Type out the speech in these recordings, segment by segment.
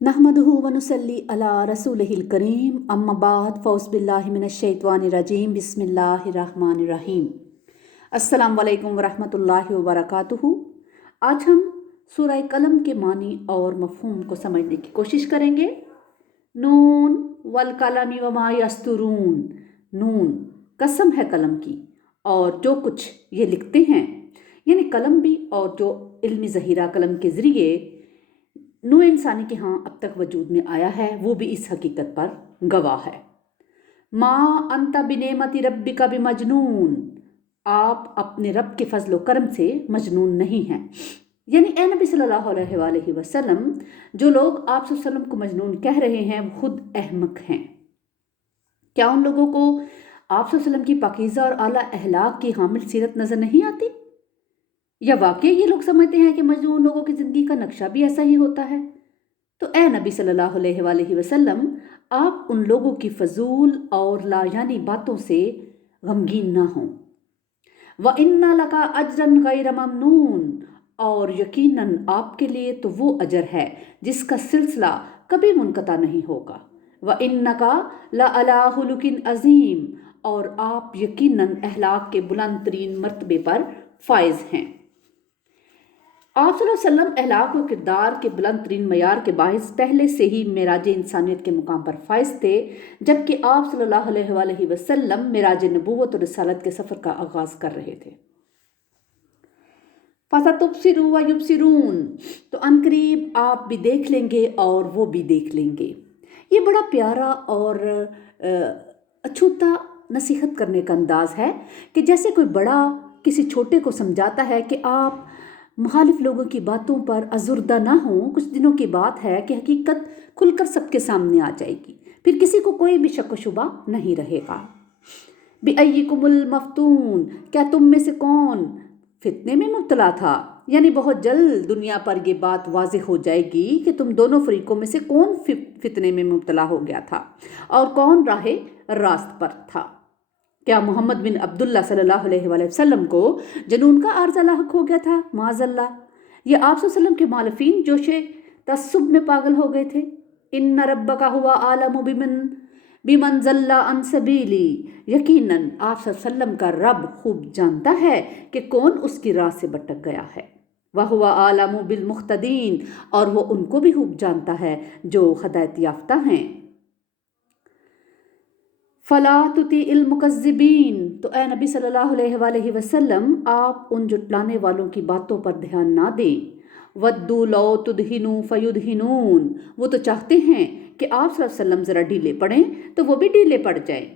नहमदुहु व नुसल्ली अला रसूलिहिल करीम अम्मा बाद फ़ौज़ बिल्लाहि मिनश शैतानिर रजीम बिस्मिल्लाहिर रहमानिर रहीम। अस्सलाम वालेकुम व रहमतुल्लाहि व बरकातुहू। आज हम सूरह कलम के मानी और मफ़हूम को समझने की कोशिश करेंगे। नून वल कलमी व मा यस्तुरून, नून कसम है कलम की और जो कुछ ये लिखते हैं, यानी कलम भी और जो इल्मी ज़हीरा कलम के ज़रिए नू इंसानी के यहाँ अब तक वजूद में आया है, वो भी इस हकीकत पर गवाह है। माँ अंता बिनेमति रब्बी का भी मजनून, आप अपने रब के फजलो करम से मजनून नहीं हैं। यानी ए नबी सल्लल्लाहु अलैहि वसल्लम, जो लोग आप सल्लल्लाहु अलैहि वसल्लम को मजनून कह रहे हैं वो खुद अहमक हैं। क्या उन लोगों को आप सल्लल्लाहु अलैहि वसल्लम की पाकीज़ा और आला अहलाक की हामिल सीरत नज़र नहीं आती? या वाकई ये लोग समझते हैं कि मजनून लोगों की ज़िंदगी का नक्शा भी ऐसा ही होता है? तो ए नबी सल्लल्लाहु अलैहि वसल्लम, आप उन लोगों की फजूल और लायानी बातों से गमगीन ना हों। व इन्ना लका अजरन गैर ममनून, और यकीनन आपके लिए तो वो अजर है जिसका सिलसिला कभी मुनक़ता नहीं होगा। व इन्नका ला अला खुलुकिन अज़ीम, और आप यकीनन अहलाक के बुलंद तरीन मर्तबे पर फायज हैं। आप सल्लल्लाहु अलैहि वसल्लम अहलाक व किरदार के बुलंद तरीन मयार के बाहिस पहले से ही मेराज इंसानियत के मुकाम पर फायज थे, जबकि आप सल्लल्लाहु अलैहि वसल्लम मेराज नबूवत और रिसालत के सफ़र का आगाज़ कर रहे थे। फसतुबसिरू व युबसिरून, तो अनकरीब आप भी देख लेंगे और वो भी देख लेंगे। ये बड़ा प्यारा और अछूता नसीहत करने का अंदाज़ है कि जैसे कोई बड़ा किसी छोटे को समझाता है कि आप मुखालिफ लोगों की बातों पर अजुर्दा ना हो। कुछ दिनों की बात है कि हकीकत खुलकर सबके सामने आ जाएगी, फिर किसी को कोई भी शक व शुबा नहीं रहेगा। बिअय्यिकुमुल मफ्तून, क्या तुम में से कौन फितने में मुब्तला था? यानी बहुत जल्द दुनिया पर ये बात वाज़ेह हो जाएगी कि तुम दोनों फरीकों में से कौन फितने में मुब्तला हो गया था और कौन राहे रास्त पर था। क्या मोहम्मद बिन अब्दुल्ला सल्लल्लाहु अलैहि वसल्लम को जनून का आर्ज़ा लाहक हो गया था? माज़ल्ला। ये आप सल्लल्लाहु अलैहि वसल्लम के मालफीन जोशे तस्सुब में पागल हो गए थे। इन्ना रब्बका हुवा आलमु बिमन ज़ल्ला अन सबीली, यकीनन आप सल्लल्लाहु अलैहि वसल्लम का रब खूब जानता है कि कौन उसकी राह से भटक गया है। वह हुवा आलमु बिल मुख्तदीन, और वो उनको भी खूब जानता है जो हदायत याफ्ता हैं। फ़ला तुतीइल मुकज़्ज़िबीन, तो ए नबी सल्लल्लाहु अलैहि वसल्लम, आप उन जुटलाने वालों की बातों पर ध्यान ना दें। वद्दू लौ तुदहिनु फ़युदहिनून, वो तो चाहते हैं कि आप सल्लल्लाहु अलैहि वसल्लम ज़रा ढीले पड़ें तो वो भी ढीले पड़ जाएं।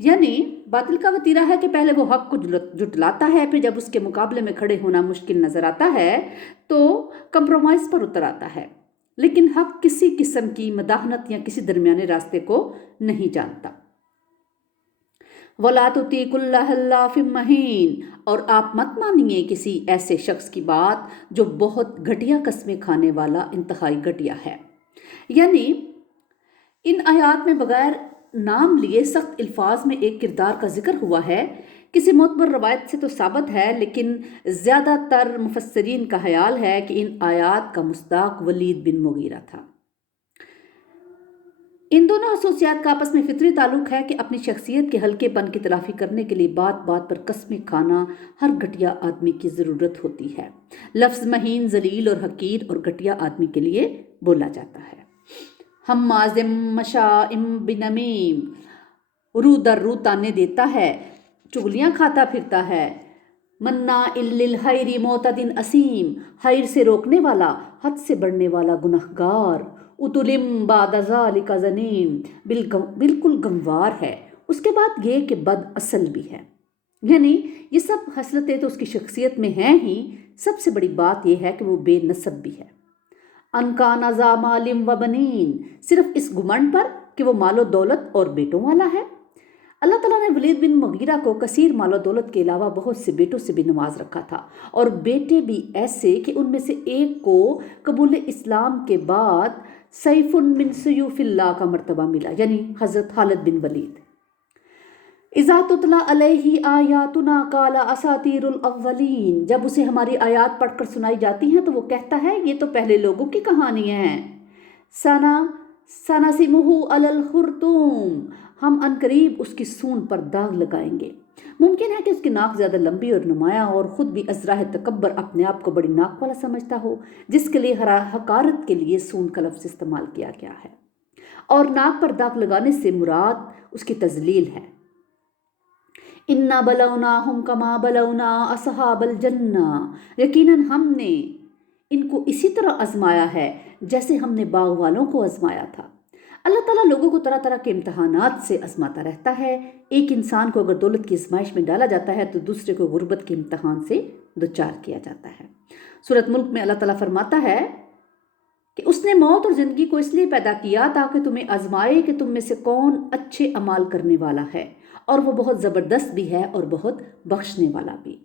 यानी बातिल का वतीरा है कि पहले वो हक को जुटलाता है, फिर जब उसके मुकाबले में खड़े होना मुश्किल नज़र आता है तो कंप्रोमाइज़ पर उतर आता है। लेकिन हक किसी किस्म की मदाहनत या किसी दरमियाने रास्ते को नहीं जानता। वला तुती कुल्ला हल्लाफिम महीन, और आप मत मानिए किसी ऐसे शख्स की बात जो बहुत घटिया कस्में खाने वाला इंतहाई घटिया है। यानी इन आयात में बगैर नाम लिए सख्त अल्फाज में एक किरदार का जिक्र हुआ है। किसी मोतबर रवायत से तो साबित है, लेकिन ज़्यादातर मुफस्सिरीन का ख्याल है कि इन आयात का मुस्ताक वलीद बिन मुगीरा था। इन दोनों खसूसियात का आपस में फितरी ताल्लुक है कि अपनी शख्सियत के हल्केपन की तलाफी करने के लिए बात बात पर कस्में खाना हर घटिया आदमी की ज़रूरत होती है। लफ्ज़ महीन, जलील और हकीर और घटिया आदमी के लिए बोला जाता है। हम्माज़िम मशाइम बिनमीम, रू दर रू ताने देता है, चुगलियाँ खाता फिरता है। मन्ना इल्लिल खैरी मोतदिन असीम, खैर से रोकने वाला, हद से बढ़ने वाला गुनहगार। उतुलिम बादज़ालिका ज़नीम, बिल्कुल गंवार है, उसके बाद ये कि बद असल भी है। यानी ये सब हसलतें तो उसकी शख्सियत में हैं ही, सबसे बड़ी बात यह है कि वो बेनसब भी है। अनकाना ज़ा मालिम व बनीन, सिर्फ इस गुमंड पर कि वो मालो दौलत और बेटों वाला है। अल्लाह ताला ने वलीद बिन मुगीरा को कसीर मालो दौलत के अलावा बहुत से बेटों से भी नवाज रखा था, और बेटे भी ऐसे कि उनमें से एक को कबूल इस्लाम के बाद सैफुन मिन सयूफिल्लाह का मर्तबा मिला, यानी हज़रत खालिद बिन वलीद। इज़ा तुतला अलैहि आयातुना काला असातीरुल अव्वलीन, जब उसे हमारी आयात पढ़कर सुनाई जाती हैं तो वो कहता है ये तो पहले लोगों की कहानियाँ हैं। सना सनसिमुहु अलल खुर्तूम, हम अनकरीब उसकी सूंड पर दाग लगाएंगे। मुमकिन है कि उसकी नाक ज़्यादा लंबी और नुमाया और ख़ुद भी अज़राह तकब्बर अपने आप को बड़ी नाक वाला समझता हो, जिसके लिए हकारत के लिए सूंड का लफ्ज़ इस्तेमाल किया गया है। और नाक पर दाग लगाने से मुराद उसकी तजलील है। इन्ना बलौनाहुम कमा बलौना असहाबल जन्ना, यकीनन हमने इनको इसी तरह आजमाया है जैसे हमने बाग वालों को आजमाया था। अल्लाह ताला लोगों को तरह तरह के इम्तहानात से आजमाता रहता है। एक इंसान को अगर दौलत की आजमाइश में डाला जाता है तो दूसरे को गुर्बत के इम्तहान से दुचार किया जाता है। सूरत मुल्क में अल्लाह ताला फरमाता है कि उसने मौत और ज़िंदगी को इसलिए पैदा किया ताकि तुम्हें आजमाए कि तुम में से कौन अच्छे अमाल करने वाला है, और वो बहुत ज़बरदस्त भी है और बहुत बख्शने वाला भी।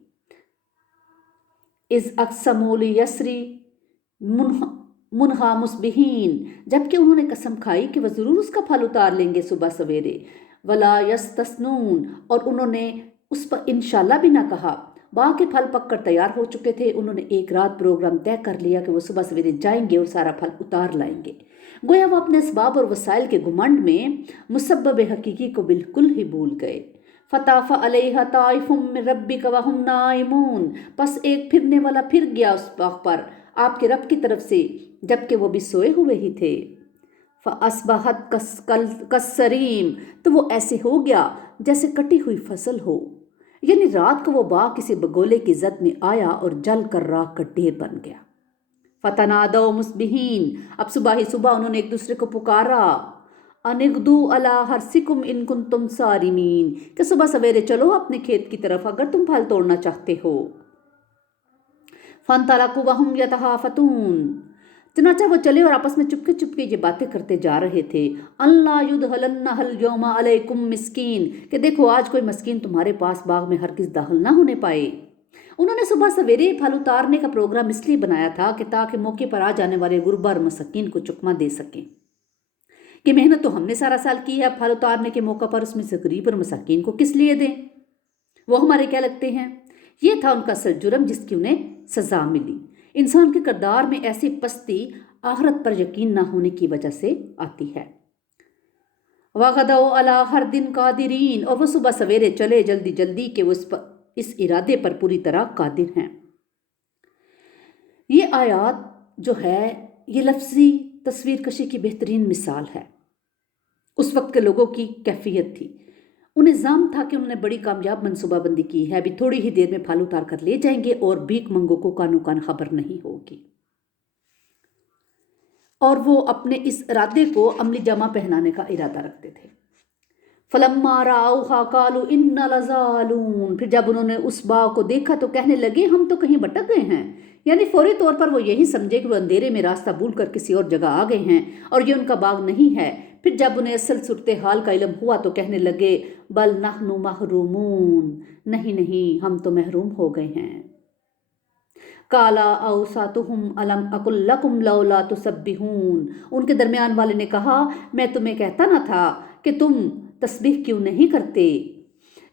इस अक्समूल यसरी मुनहा मुस्बिहीन, जबकि उन्होंने कसम खाई कि वह ज़रूर उसका फल उतार लेंगे सुबह सवेरे। वला यस्तस्नून, और उन्होंने उस पर इंशाल्लाह भी ना कहा। बाग के फल पक कर तैयार हो चुके थे। उन्होंने एक रात प्रोग्राम तय कर लिया कि वो सुबह सवेरे जाएंगे और सारा फल उतार लाएंगे। गोया वो अपने असबाब और वसाइल के घुमंड में मुसब्बब हकीकी को बिल्कुल ही भूल गए। फताफा अलैहा ताइफुम मिन रब्बिका वहुम नाइमून, बस एक फिरने वाला फिर गया उस बाग पर आपके रब की तरफ से, जबकि वो भी सोए हुए ही थे। फ़अस्बहत कसरीम, तो वो ऐसे हो गया जैसे कटी हुई फसल हो। यानी रात को वो बाग किसी बगोले की जद में आया और जल कर राख का ढेर बन गया। फतनादौ मुस्बिहीन, अब सुबह ही सुबह उन्होंने एक दूसरे को पुकारा। अनिगदू अला हरसिकुम इन कुंतुम सारिमीन, कि सुबह सवेरे चलो अपने खेत की तरफ अगर तुम फल तोड़ना चाहते हो। फंतलकू वहुम यतहाफतून, चनाचा वो चले और आपस में चुपके चुपके ये बातें करते जा रहे थे। अल्लाह युदहलन्नहल यौमा अलैकुम मिस्कीन, कि देखो आज कोई मस्कीन तुम्हारे पास बाग में हरगिज़ दाखिल ना होने पाए। उन्होंने सुबह सवेरे फल उतारने का प्रोग्राम इसलिए बनाया था कि ताकि मौके पर आ जाने वाले गुरबा और मस्कीन को चुकमा दे सकें कि मेहनत तो हमने सारा साल की है, फल उतारने के मौके पर उसमें से गरीब और मसाकीन को किस लिए दें, वो हमारे क्या लगते हैं। ये था उनका असल जुर्म जिसकी उन्हें सजा मिली। इंसान के किरदार में ऐसी पस्ती आखिरत पर यकीन ना होने की वजह से आती है। वगदौ अला हर दिन कादिरीन, और वो सुबह सवेरे चले जल्दी जल्दी के वो इस इरादे पर पूरी तरह कादिर हैं। ये आयात जो है ये लफ्ज़ी तस्वीर कशी की बेहतरीन मिसाल है। उस वक्त के लोगों की कैफियत थी। उन्हें जाम था कि उन्होंने बड़ी कामयाब मनसूबाबंदी की है, अभी थोड़ी ही देर में फल उतार कर ले जाएंगे और भीख मंगों को कानो कान खबर नहीं होगी। और वो अपने इस इरादे को अमली जमा पहनाने का इरादा रखते थे। फलम्मा राऊहा कालू इन्ना लज़ालून, फिर जब उन्होंने उस बाग को देखा तो कहने लगे हम तो कहीं भटक गए हैं। यानी फौरी तौर पर वो यही समझे कि वो अंधेरे में रास्ता भूल कर किसी और जगह आ गए हैं और ये उनका बाग नहीं है। फिर जब उन्हें असल सूरत हाल का इल्म हुआ तो कहने लगे बल नहनु महरूमून, नहीं नहीं हम तो महरूम हो गए हैं। काला औसातुहुम अलम अकुल लकुम लौला तुसब्बिहून, उनके दरमियान वाले ने कहा मैं तुम्हें कहता ना था कि तुम तस्बीह क्यों नहीं करते।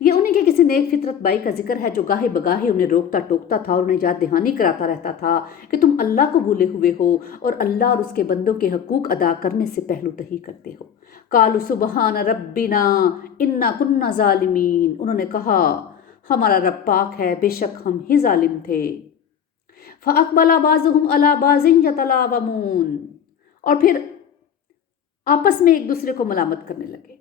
ये उन्हीं के किसी नेक फितरत बाई का जिक्र है जो गाहे बगाहे उन्हें रोकता टोकता था और उन्हें याद दहानी कराता रहता था कि तुम अल्लाह को भूले हुए हो और अल्लाह और उसके बंदों के हकूक अदा करने से पहलूतही करते हो। कालू सुबहान रब्बिना इन्ना कुन्ना जालिमीन, उन्होंने कहा हमारा रब पाक है, बेशक हम ही जालिम थे। फ़अक़बला बाज़ुहुम अला बाज़िन यतलावमून, और फिर आपस में एक दूसरे को मलामत करने लगे।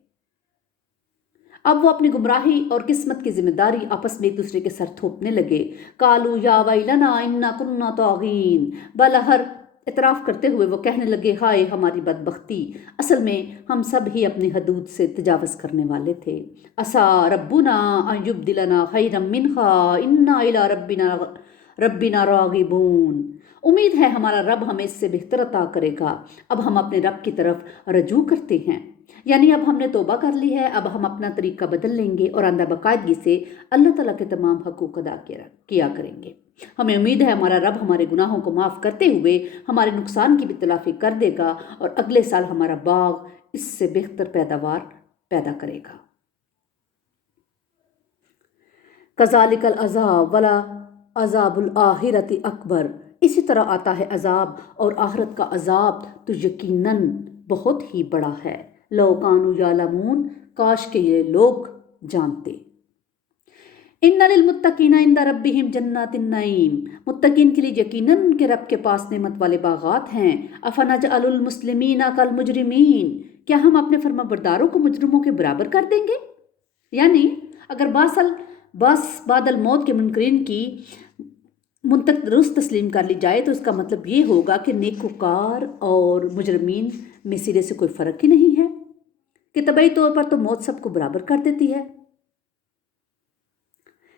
अब वो अपनी गुमराही और किस्मत की जिम्मेदारी आपस में एक दूसरे के सर थोपने लगे। कालू या वैलना इन्ना कुन्ना तागीन, बलहर इतराफ़ करते हुए वो कहने लगे हाय हमारी बदबख्ती, असल में हम सब ही अपनी हदूद से तजावज़ करने वाले थे। असा रब्बुना अन युब्दिलना खैरम मिन्हा इन्ना इला रब्बिना रागिबून, उम्मीद है हमारा रब हमें इससे बेहतर अता करेगा, अब हम अपने रब की तरफ रजू करते हैं। यानी अब हमने तौबा कर ली है, अब हम अपना तरीका बदल लेंगे और आंदा बाकायदगी से अल्लाह ताला के तमाम हकूक अदा किया करेंगे। हमें उम्मीद है हमारा रब हमारे गुनाहों को माफ़ करते हुए हमारे नुकसान की भी तलाफ़ी कर देगा और अगले साल हमारा बाग इससे बेहतर पैदावार पैदा करेगा। कज़ालिकल अज़ाब वला अज़ाबुल आखिरति अकबर, اسی طرح آتا ہے عذاب، اور آخرت کا عذاب تو یقیناً بہت ہی بڑا ہے۔ لو کانوا یعلمون، کاش کہ یہ لوگ جانتے۔ ان للمتقین عند ربہم جنات النعیم، متقین کے لیے یقیناً ان کے رب کے پاس نعمت والے باغات ہیں۔ افنجعل المسلمین کالمجرمین، کیا ہم اپنے فرمانبرداروں کو مجرموں کے برابر کر دیں گے؟ یعنی اگر بعد الموت کے منکرین کی منطق درست تسلیم کر لی جائے تو اس کا مطلب یہ ہوگا کہ نیکوکار اور مجرمین میں سرے سے کوئی فرق ہی نہیں ہے، کہ طبعی طور پر تو موت سب کو برابر کر دیتی ہے۔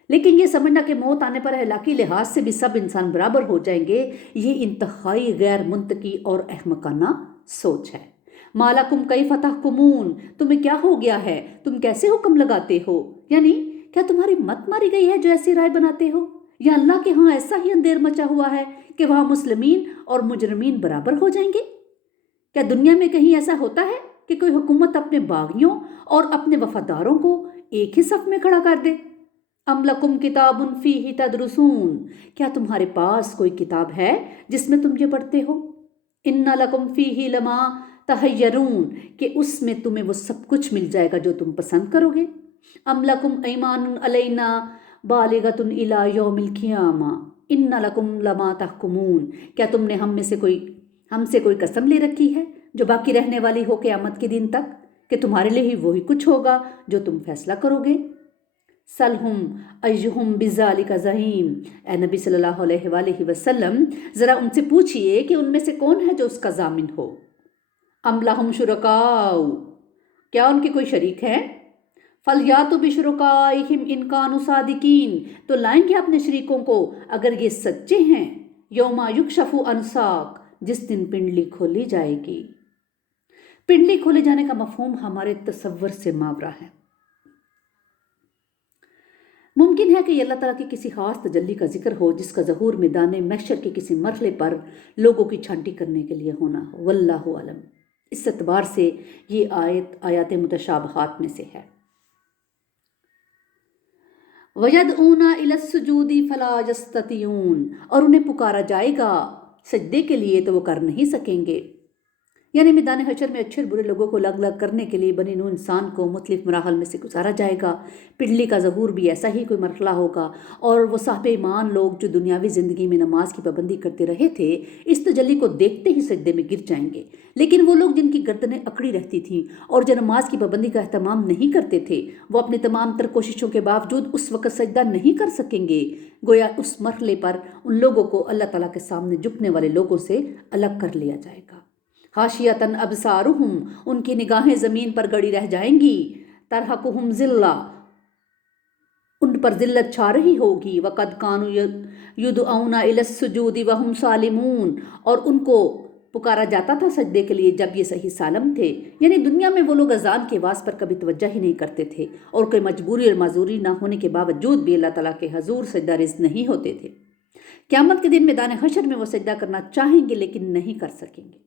لیکن یہ سمجھنا کہ موت آنے پر اخلاقی لحاظ سے بھی سب انسان برابر ہو جائیں گے، یہ انتہائی غیر منطقی اور احمقانہ سوچ ہے۔ مالکم کیف تحکمون، تمہیں کیا ہو گیا ہے، تم کیسے حکم لگاتے ہو؟ یعنی کیا تمہاری مت ماری گئی ہے جو ایسی رائے بناتے ہو، یا اللہ کے ہاں ایسا ہی اندھیر مچا ہوا ہے کہ وہاں مسلمین اور مجرمین برابر ہو جائیں گے؟ کیا دنیا میں کہیں ایسا ہوتا ہے کہ کوئی حکومت اپنے باغیوں اور اپنے وفاداروں کو ایک ہی صف میں کھڑا کر دے؟ ام لکم کتاب فیہ تدرسون، کیا تمہارے پاس کوئی کتاب ہے جس میں تم یہ پڑھتے ہو؟ ان لکم فیہ لما تحیرون، کہ اس میں تمہیں وہ سب کچھ مل جائے گا جو تم پسند کرو گے۔ ام لکم ایمان علینا بالغۃ الی یوم القیامہ ان لکم لما تحکمون، کیا تم نے ہم سے کوئی قسم لے رکھی ہے جو باقی رہنے والی ہو قیامت کے دن تک، کہ تمہارے لیے ہی وہی کچھ ہوگا جو تم فیصلہ کرو گے؟ سلہم ایہم بذالک زعیم، اے نبی صلی اللہ علیہ وآلہ وسلم ذرا ان سے پوچھئے کہ ان میں سے کون ہے جو اس کا ضامن ہو۔ ام لہم شرکاء، کیا ان کے کوئی شریک ہے؟ فلیاتوا بشرکائہم ان کانوا صادقین، تو لائیں گے اپنے شریکوں کو اگر یہ سچے ہیں۔ یوم یکشف عن ساق، جس دن پنڈلی کھولی جائے گی۔ پنڈلی کھولے جانے کا مفہوم ہمارے تصور سے ماورا ہے۔ ممکن ہے کہ یہ اللہ تعالیٰ کی کسی خاص تجلی کا ذکر ہو جس کا ظہور میدان محشر کے کسی مرحلے پر لوگوں کی چھانٹی کرنے کے لیے ہونا ہو، واللہ عالم۔ اس اعتبار سے یہ آیات متشابہات میں سے ہے۔ وَيَدْعُونَ إِلَى السُّجُودِ فَلَا يَسْتَطِيعُونَ، اور انہیں پکارا جائے گا سجدے کے لیے تو وہ کر نہیں سکیں گے۔ یعنی میدان حشر میں اچھے اور برے لوگوں کو الگ الگ کرنے کے لیے بنی نوع انسان کو مختلف مراحل میں سے گزارا جائے گا۔ پنڈلی کا ظہور بھی ایسا ہی کوئی مرحلہ ہوگا، اور وہ صاحب ایمان لوگ جو دنیاوی زندگی میں نماز کی پابندی کرتے رہے تھے اس تجلی کو دیکھتے ہی سجدے میں گر جائیں گے۔ لیکن وہ لوگ جن کی گردنیں اکڑی رہتی تھیں اور جو نماز کی پابندی کا اہتمام نہیں کرتے تھے، وہ اپنی تمام تر کوششوں کے باوجود اس وقت سجدہ نہیں کر سکیں گے۔ گویا اس مرحلے پر ان لوگوں کو اللہ تعالیٰ کے سامنے جھکنے والے لوگوں سے الگ کر لیا جائے گا۔ خاشیۃً ابصارہم، ان کی نگاہیں زمین پر گڑی رہ جائیں گی۔ ترہقہم ذلہ، ان پر ذلت چھا رہی ہوگی۔ وقد کانوا یدعون الی السجود وہم سالمون، اور ان کو پکارا جاتا تھا سجدے کے لیے جب یہ صحیح سالم تھے۔ یعنی دنیا میں وہ لوگ اذان کی آواز پر کبھی توجہ ہی نہیں کرتے تھے اور کوئی مجبوری اور معذوری نہ ہونے کے باوجود بھی اللہ تعالیٰ کے حضور سجدہ ریز نہیں ہوتے تھے۔ قیامت کے دن میدان حشر میں وہ سجدہ کرنا چاہیں گے لیکن نہیں کر سکیں گے۔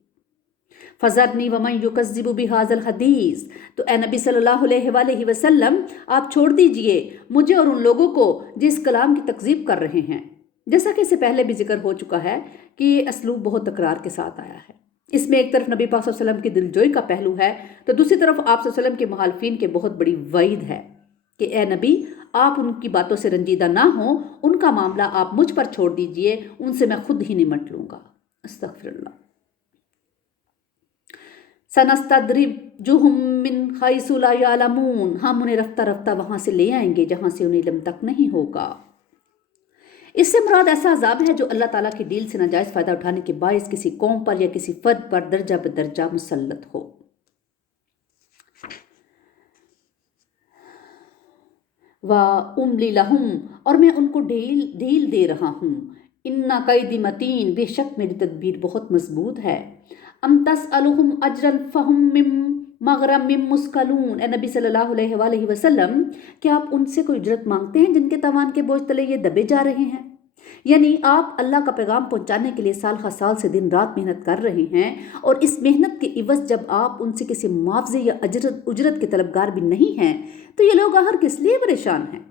فَذَرْنِي وَمَنْ يُكَذِّبُ بِهَذَا الْحَدِيثِ، تو اے نبی صلی اللہ علیہ وآلہ وسلم آپ چھوڑ دیجئے مجھے اور ان لوگوں کو جو اس کلام کی تکذیب کر رہے ہیں۔ جیسا کہ اس سے پہلے بھی ذکر ہو چکا ہے کہ یہ اسلوب بہت تکرار کے ساتھ آیا ہے۔ اس میں ایک طرف نبی پاک صلی اللہ علیہ وسلم کی دلجوئی کا پہلو ہے تو دوسری طرف آپ صلی اللہ علیہ وسلم کے مخالفین کے بہت بڑی وعید ہے کہ اے نبی آپ ان کی باتوں سے رنجیدہ نہ ہوں، ان کا معاملہ آپ مجھ پر چھوڑ دیجئے، ان سے میں خود ہی نمٹ لوں گا۔ استغفر اللہ۔ سَنَسْتَدْرِجُهُم مِّنْ حَيْثُ لَا يَعْلَمُونَ، ہم انہیں رفتہ رفتہ وہاں سے لے آئیں گے جہاں سے انہیں علم تک نہیں ہوگا۔ اس سے مراد ایسا عذاب ہے جو اللہ تعالیٰ کی ڈیل سے ناجائز فائدہ اٹھانے کے باعث کسی قوم پر یا کسی فرد پر درجہ بدرجہ مسلط ہو۔ وَأُمْلِي لَهُمْ، اور میں ان کو ڈھیل دے رہا ہوں۔ اِنَّ کَیدِی مَتِین، بے شک میری تدبیر بہت مضبوط ہے۔ ام تسألہم اجرا فہم من مغرم مثقلون، اے نبی صلی اللہ علیہ وآلہ وسلم کیا آپ ان سے کوئی اجرت مانگتے ہیں جن کے تاوان کے بوجھ تلے یہ دبے جا رہے ہیں؟ یعنی آپ اللہ کا پیغام پہنچانے کے لیے سال ہر سال سے دن رات محنت کر رہے ہیں، اور اس محنت کے عوض جب آپ ان سے کسی معاوضے یا اجرت کے طلبگار بھی نہیں ہیں تو یہ لوگ آخر کس لیے پریشان ہیں؟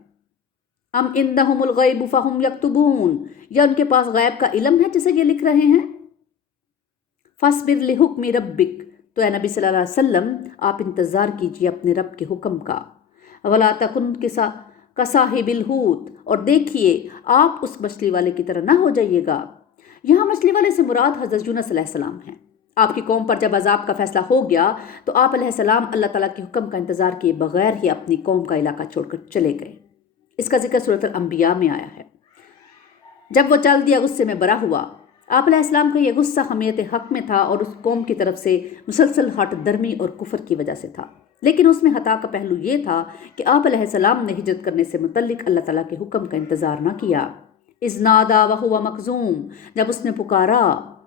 अम इंदहुमुल गैब फहुम यक्तुबून, या उनके पास गैब का इल्म है जिसे ये लिख रहे हैं। फस्बिर लिहुक्मि रब्बिक, तो ए नबी सल्लल्लाहु अलैहि वसल्लम आप इंतज़ार कीजिए अपने रब के हुक्म का। वला तकुन कसाहिबिल हूत, और देखिए आप उस मछली वाले की तरह ना हो जाइएगा। यहाँ मछली वाले से मुराद हज़रत यूनुस अलैहिस्सलाम हैं। आपकी कौम पर जब अजाब का फैसला हो गया तो आप अलैहिस्सलाम अल्लाह ताला के हुक्म का इंतज़ार किए बगैर ही अपनी कौम का इलाका छोड़कर चले गए। इसका जिक्र सूरत अल-अंबिया में आया है। जब वो चल दिया गुस्से में बरा हुआ। आप अलैहिस्सलाम का यह गुस्सा हमियत हक में था और उस कौम की तरफ से मुसलसल हट दर्मी और कुफर की वजह से था। लेकिन उसमें हता का पहलू ये था कि आप अलैहिस्सलाम ने हिजरत करने से मुतल्लिक अल्लाह ताला के हुक्म का इंतज़ार न किया। इज़नादा वहुवा मकज़ूम, जब उसने पुकारा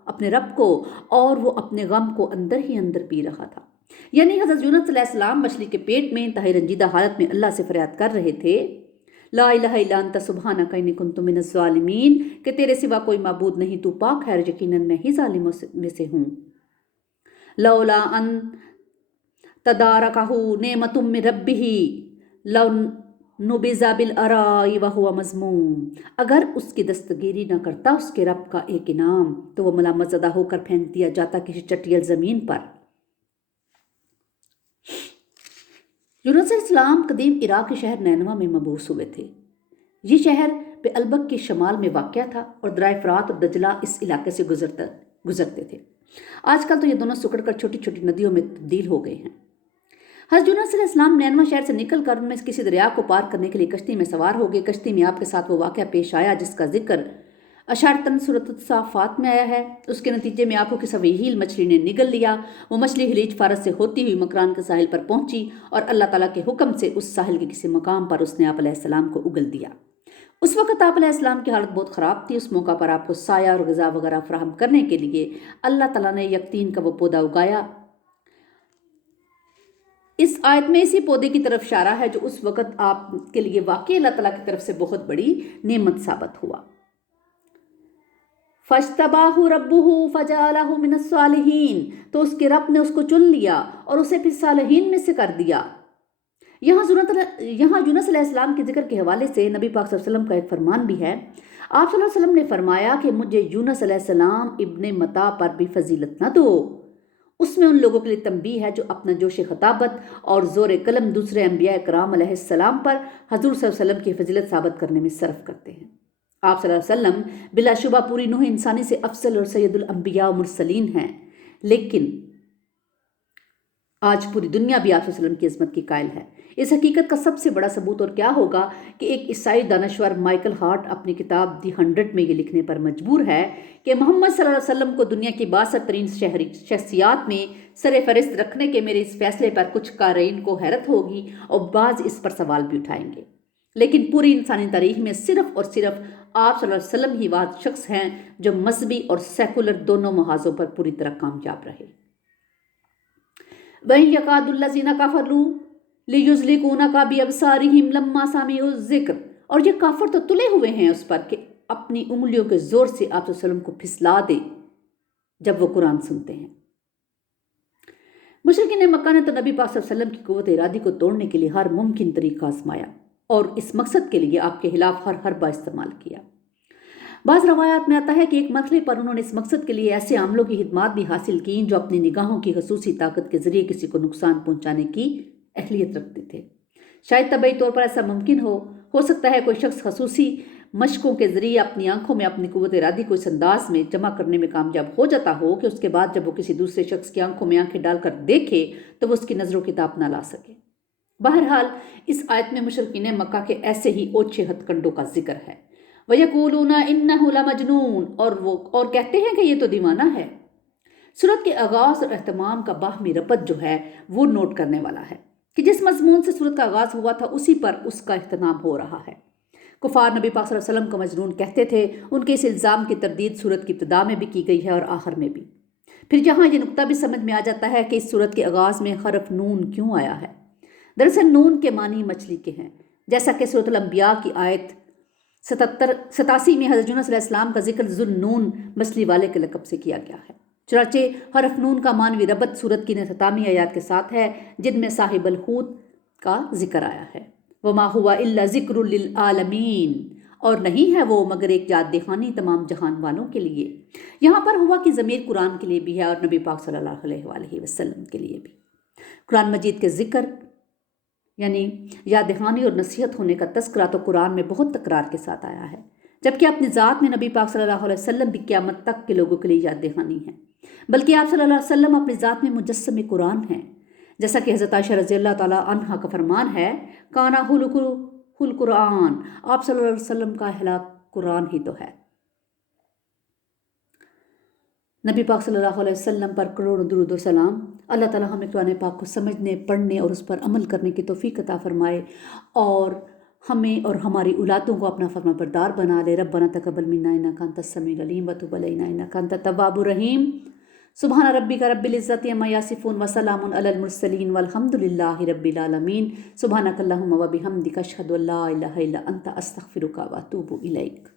अपने रब को और वो अपने गम को अंदर ही अंदर पी रहा था। यानी हज़रत यूनुस अलैहिस्सलाम मछली के पेट में इंतहाई रंजीदा हालत में अल्लाह से फरियाद कर रहे थे, ला इलाहा इल्ला अंता सुब्हानका इन्नी कुन्तु मिनज़ ज़ालिमीन, कि तेरे सिवा कोई माबूद नहीं, तू पाक है, यकीनन मैं ही ज़ालिमों में से हूँ। लौला अन तदारकहु नेमतुम मिन रब्बिही लौ नुबिज़ा बिल अराई वहुवा मज़मूम, अगर उसकी दस्तगीरी न करता उसके रब का एक इनाम तो वह मलामत ज़दा होकर फेंक दिया जाता किसी चटियल ज़मीन पर। यूनुस अलैहिस्सलाम कदीम इराक के शहर नैनवा में मबूस हुए थे। ये शहर बेअलबक के शमाल में वाक़या था और दरिया फ़रात और दजला इस इलाके से गुजरते थे। आजकल तो ये दोनों सिकुड़कर छोटी छोटी नदियों में तब्दील हो गए हैं। हज़रत यूनुस अलैहिस्सलाम नैनवा शहर से निकल कर उनमें किसी दरिया को पार करने के लिए कश्ती में सवार हो गए। कश्ती में आपके साथ वो वाक़या पेश आया जिसका जिक्र अशारतन सूरत साफ़ात में आया है। उसके नतीजे में आपको किसी वहील मछली ने निगल लिया। वो मछली हिलीज फारस से होती हुई मकरान के साहिल पर पहुंची और अल्लाह ताला के हुक्म से उस साहिल के किसी मकाम पर उसने आप अलैहिस्सलाम को उगल दिया। उस वक़्त आप अलैहिस्सलाम की हालत बहुत ख़राब थी। उस मौका पर आपको साया और ग़िज़ा वगैरह फराहम करने के लिए अल्लाह ताला ने यकतीन का वो पौधा उगाया। इस आयत में इसी पौधे की तरफ इशारा है जो उस वक़्त आपके लिए वाकई अल्लाह ताला की तरफ से बहुत बड़ी नेमत साबित हुआ। फज्तबाहु रब्बुहु फजअलहु मिनस सालिहीन, तो उसके रब ने उसको चुन लिया और उसे फिर सालिहीन में से कर दिया। यहाँ यूनुस अलैहिस्सलाम के जिक्र के हवाले से नबी पाक सल्लल्लाहु अलैहि वसल्लम का एक फरमान भी है। आप सल्लल्लाहु अलैहि वसल्लम ने फरमाया कि मुझे यूनुस अलैहिस्सलाम इब्ने मता पर भी फजीलत न दो। उसमें उन लोगों के लिए तंबीह है जो अपना जोश खताबत और ज़ोर कलम दूसरे अंबिया कराम अलैहिस्सलाम पर हज़ूर सल्लल्लाहु अलैहि वसल्लम की फजीलत साबित करने में सर्फ करते हैं। आप सल्लल्लाहु अलैहि वसल्लम बिलाशुबा पूरी नूह इंसानी से अफसल और सैयदुल अंबिया व मुरसलीन हैं, लेकिन आज पूरी दुनिया भी आप सल्लल्लाहु अलैहि वसल्लम की इज़्ज़त की कायल है। इस हकीकत का सबसे बड़ा सबूत और क्या होगा कि एक ईसाई दानश्वर माइकल हार्ट अपनी किताब दी 100 में ये लिखने पर मजबूर है कि मोहम्मद सल्लल्लाहु अलैहि वसल्लम को दुनिया की 62 तरीन शहरी शख्सियात में सर फहरिस्त रखने के मेरे इस फैसले पर कुछ कारीन को हैरत होगी और बाज़ इस पर सवाल भी उठाएंगे, लेकिन पूरी इंसानी तारीख में सिर्फ और सिर्फ आप सल्लल्लाहु अलैहि वसल्लम ही वाद शख्स हैं जो मजहबी और सेकुलर दोनों महाजों पर पूरी तरह कामयाब रहे। वहीं यकादुल्लज़ीना कफ़रू लियुज़्लिकूनका बिअबसारिहिम लम्मा समिउ ज़िक्र, और ये काफर तो तुले हुए हैं उस पर कि अपनी उंगलियों के जोर से आप वसल्लम को फिसला दे जब वो कुरान सुनते हैं। मुशरिकीन मक्का ने तो नबी पाक सल्लल्लाहु अलैहि वसल्लम की क़ुव्वत इरादी को तोड़ने के लिए हर मुमकिन तरीका आजमाया और इस मकसद के लिए आपके खिलाफ हर हरबा इस्तेमाल किया। बाज़ रवायात में आता है कि एक मसले पर उन्होंने इस मकसद के लिए ऐसे अमलों की हिदमात भी हासिल की जो अपनी निगाहों की खसूसी ताकत के ज़रिए किसी को नुकसान पहुँचाने की अहलियत रखते थे। शायद तबई तौर पर ऐसा मुमकिन हो सकता है कोई शख्स खसूसी मशकों के ज़रिए अपनी आंखों में अपनी क़ुव्वत इरादी को इस अंदाज में जमा करने में कामयाब हो जाता हो कि उसके बाद जब वो किसी दूसरे शख्स की आंखों में आंखें डालकर देखे तो वो उसकी नज़रों की ताप ना ला सके। बहरहाल इस आयत में मुशरिकीन मक्का के ऐसे ही ओछे हथकंडों का जिक्र है। वयक़ूलूना इन्नहु लमजनून, और कहते हैं कि ये तो दीवाना है। सूरत के आगाज़ और अहतमाम का बाहमी रबत जो है वो नोट करने वाला है कि जिस मजमून से सूरत का आगाज़ हुआ था उसी पर उसका इख्तिताम हो रहा है। कुफार नबी पाक सल्लल्लाहु अलैहि वसल्लम को मजनून कहते थे। उनके इस इल्ज़ाम की तरदीद सूरत की इब्तिदा में भी की गई है और आखिर में भी। फिर यहाँ ये नुक्ता भी समझ में आ जाता है कि इस सूरत के आगाज़ में हरफ नून क्यों आया है। दरअसल नून के मानी मछली के हैं, जैसा कि सूरत अल-अंबिया की आयत 87 में हज़रत यूनुस अलैहिस्सलाम का जिक्र ज़ुन्नून मछली वाले के लक़ब से किया गया है। चुनांचे हरफ नून का मानवी रबत सूरत की 99 आयात के साथ है जिनमें साहिबुल हूत का जिक्र आया है। وما ہوا الا ذکر للعالمین، اور نہیں ہے وہ مگر ایک یاد دہانی تمام جہان والوں کے لیے۔ یہاں پر ہوا کی ضمیر قرآن کے لیے بھی ہے اور نبی پاک صلی اللہ علیہ وآلہ وسلم کے لیے بھی۔ قرآن مجید کے ذکر یعنی یاد دہانی اور نصیحت ہونے کا تذکرہ تو قرآن میں بہت تکرار کے ساتھ آیا ہے، جبکہ اپنی ذات میں نبی پاک صلی اللہ علیہ وسلم بھی قیامت تک کے لوگوں کے لیے یاد دہانی ہے، بلکہ آپ صلی اللہ علیہ وسلم اپنی ذات میں مجسم قرآن ہیں، جیسا کہ حضرت عائشہ رضی اللہ تعالیٰ عنہا کا فرمان ہے، کانا خلقہ القرآن، آپ صلی اللہ علیہ وسلم کا اخلاق قرآن ہی تو ہے۔ نبی پاک صلی اللہ علیہ وسلم پر کروڑوں درود و سلام۔ اللہ تعالیٰ ہمیں قرآن پاک کو سمجھنے، پڑھنے اور اس پر عمل کرنے کی توفیق عطا فرمائے، اور ہمیں اور ہماری اولادوں کو اپنا فرما بردار بنا لے۔ ربنا تقبل منا انک انت السمیع العلیم وتب علینا انک انت التواب الرحیم۔ سبحان ربک رب العزۃ عما یصفون وسلام علی المرسلین والحمد للہ رب العالمین۔ سبحانک اللہم وبحمدک اشہد ان لا الہ الا انت استغفرک واتوب الیک۔